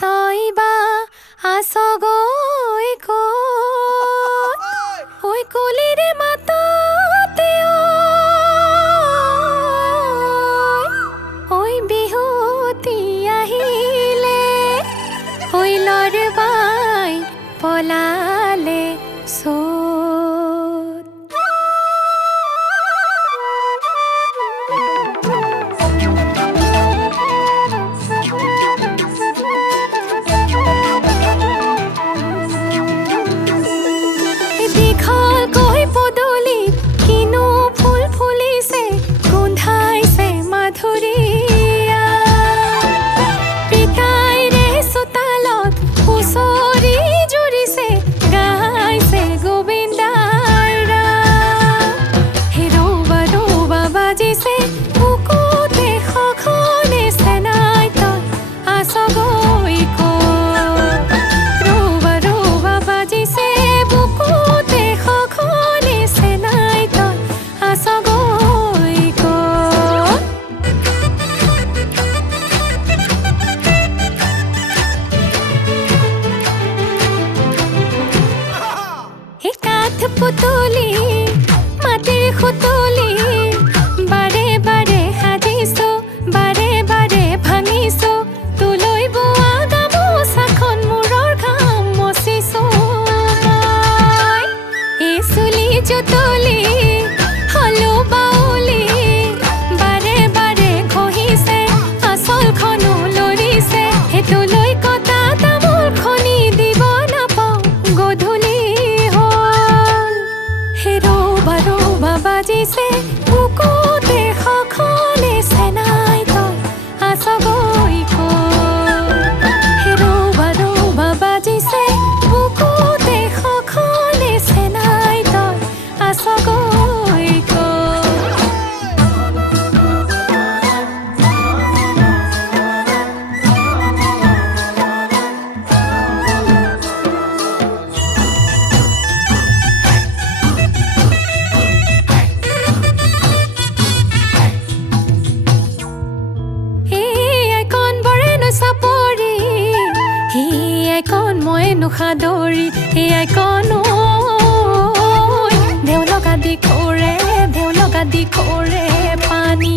তই বা আছগৈ ক'ত ঐ কলিৰে মাততে ঐ বিহুতি আহিলে ঐ লৰবাই পলালে পুতলি মাটিৰ খুতলি বাৰে বাৰে সাজিছো বাৰে বাৰে ভাঙিছো তুলৈ বোৱা গামোচাখন মূৰৰ ঘাম মচিছো এই চুলি জুতলি হলো বাউলি বাৰে বাৰে ঘঁহিছে আচলখনো লৰিছে সেইটোলৈ কটা তামোল খনি দিব নাপাওঁ গধূলি বাজিছে বুকুতে খখনে চেনাই তই আছগৈ ক'ত ৰবা ৰবা বাজিছে বুকুতে খখনে চেনাই তই আছগৈ সাদৰি এয়াই কনো দেউলকা দি খৰে পানী